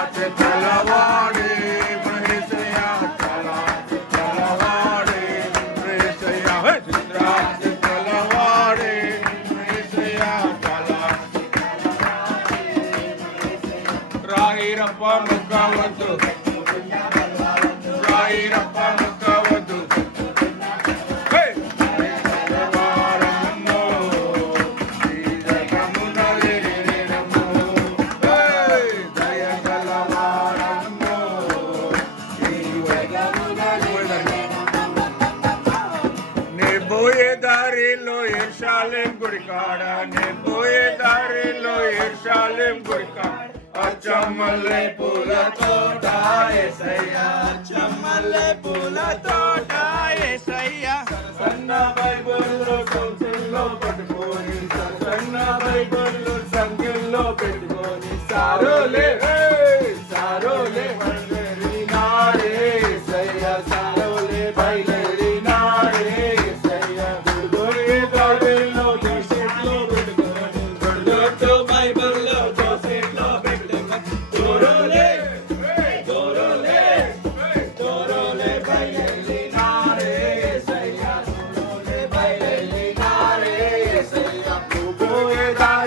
చలవాడే మహేశయ్య చలవాడే మహేశయ్య చలవాడే మహేశయ్య రాయిరప్ప ముక్కవద్దు రాయిరప్ప ముక్కవద్దు పోయే దారిలో యెరూషలేం గుడికాడ నేను పోయే దారిలో యెరూషలేం గుడికాడ అచ్చమల్లె పూల తోట యేసయ్యా అచ్చమల్లె పూల తోట యేసయ్యా సన్న బైబిల్లో సంఖ్యలో పట్టుకొని సన్న బైబిల్లో సంఖ్యలో పెట్టుకొని సారోలే సారోలే బయలుదేరి నాడే యేసయ్యా సారోలే బయలుదేరి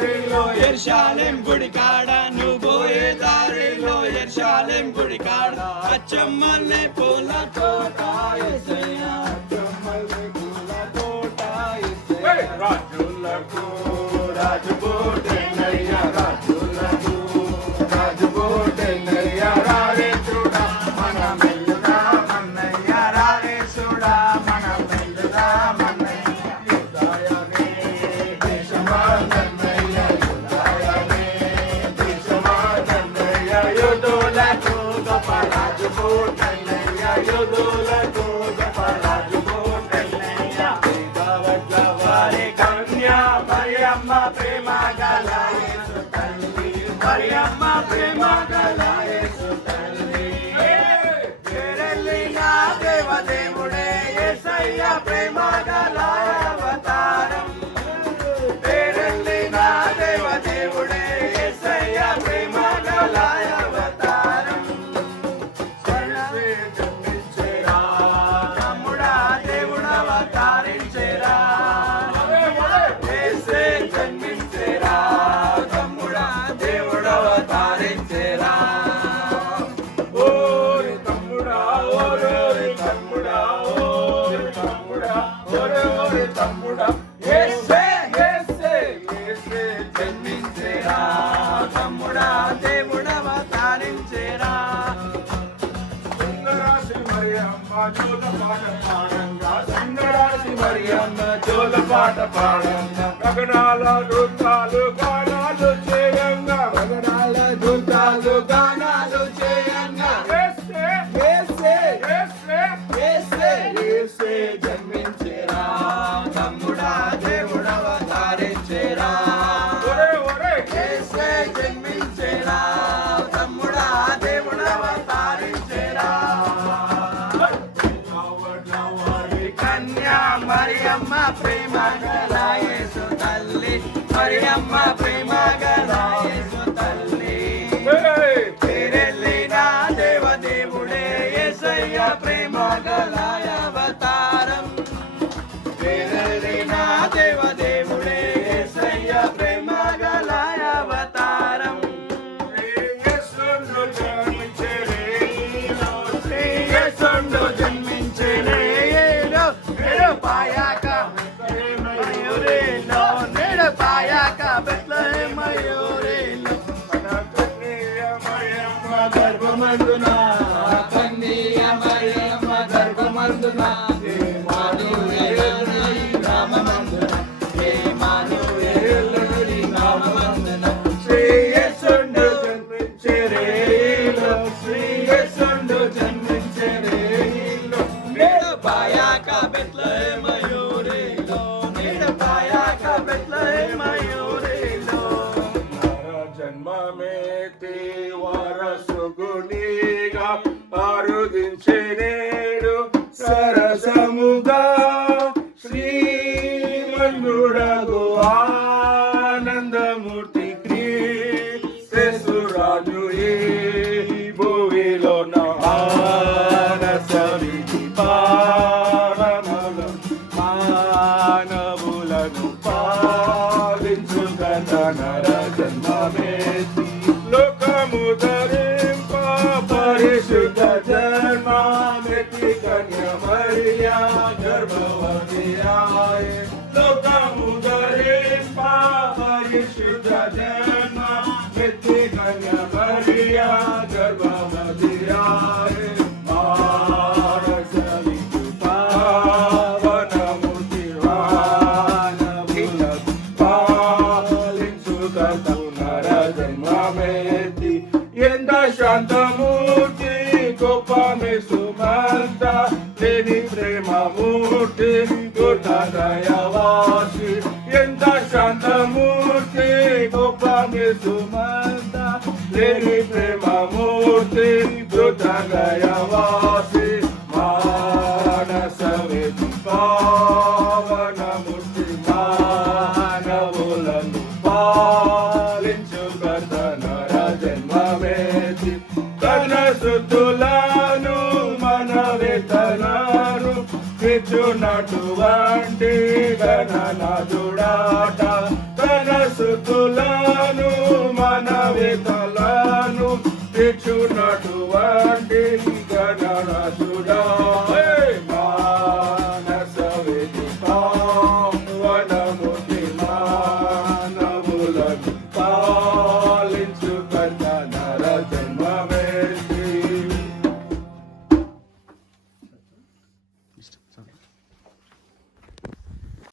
యెరూషలేం గుడికాడ నువ్వు పోయే దారిలో యెరూషలేం గుడికాడ అచ్చమల్లె పూల తోట యేసయ్యా అచ్చమల్లె పూల తోట యేసయ్యా రాజులకు రాజుబోటెనయ్యా రాజులకు రాజుబోటెనయ్యా రారేసుడా మన మెల్లురా మన్నయ్య రారేసుడా మన మెల్లురా మన్నయ్య యుదయనే దేశమానన్నయ్య యుదులకు గొప్ప రాజుబోటెనయ్య యుదులకు గొప్ప రాజుబోటెనయ్య దేవవట్ల వారి కన్యా మరియమ్మ ప్రేమ గల యేసు తల్లి మరియమ్మ ప్రేమ గల యేసు తల్లి పేరెళ్ళిన దేవదేవుడే యేసయ్య ప్రేమ గల అవతారం పేరెళ్ళిన దేవదేవుడే యేసయ్య ప్రేమ గల అవతారం జన్మించేరా తమ్ముడా దేవుడు అవతారించేరా యేసే జన్మించేరా తమ్ముడా దేవుడు అవతారించేరా ఓరి తమ్ముడా ఓరి తమ్ముడా ఓరి తమ్ముడా ఓరి తమ్ముడా యేసే యేసే యేసే జన్మించేరా తమ్ముడా దేవుడు అవతారించేరా సంగరాశి మరియమ్మ జోలపాట పాడంగా సంగరాశి మరియమ్మ జోలపాట పాడంగా గగనాల నృత్యాలు గానాలు చేయంగా గగనాల నృత్యాలు గానాలు చేయంగా యేసే యేసే యేసే యేసే యేసే జన్మించేరా తమ్ముడా దేవుడు అవతారించేరా ఒరే ఒరే యేసే జన్మించేరా తమ్ముడా దేవుడు అవతారించేరా కన్యా మరియమ్మ ప్రేమ గల యేసు తల్లి మరియమ్మ ప్రేమ గల యేసు తల్లి పేరెళ్ళిన దేవదేవుడే యేసయ్య ప్రేమ గల అవతారం పేరెళ్ళిన దేవదేవుడే యేసయ్య ప్రేమ గల అవతారం యేసును జన్మించేనే పాయాక మయూరేలో నేడు పాయాక బెత్లెహేము మయూరేలో మరియమ్మ గర్భమందున కన్య మరియమ్మ గర్భమందున ఇమ్మానుయేలుని నామమందున ఇమ్మానుయేలుని నామమందున శ్రీ యేసుండు జన్మించేరేలో శ్రీ యేసుండు జన్మించేరేలో నేడు పాయాక బెత్లెహేము మయూరేలో నేడు పాయాక బెత్లెహేము మయూరేలో జన్మమేతి వారసుగునిగా ఆరుదించేనేడు సరసముగా శ్రీమన్నుడగు ఆనందమూర్తి క్రీస్తురాజు శాంతమూర్తి గొప్ప మెసుమంత లేని ప్రేమమూర్తి గుణ దయవాసి ఎంత శాంతమూర్తి గొప్ప మెసుమంత లేని ప్రేమమూర్తి గుణ దయవాసి మానసమే పావనమూర్తి మానవులను పాలించు కర్తన జన్మమేది తన సుతులను మనవేతలను ఇచ్చునటువంటి గణనాథుడాట తన సుతులను మనవేతలను ఇచ్చునటువంటి గణనాథుడా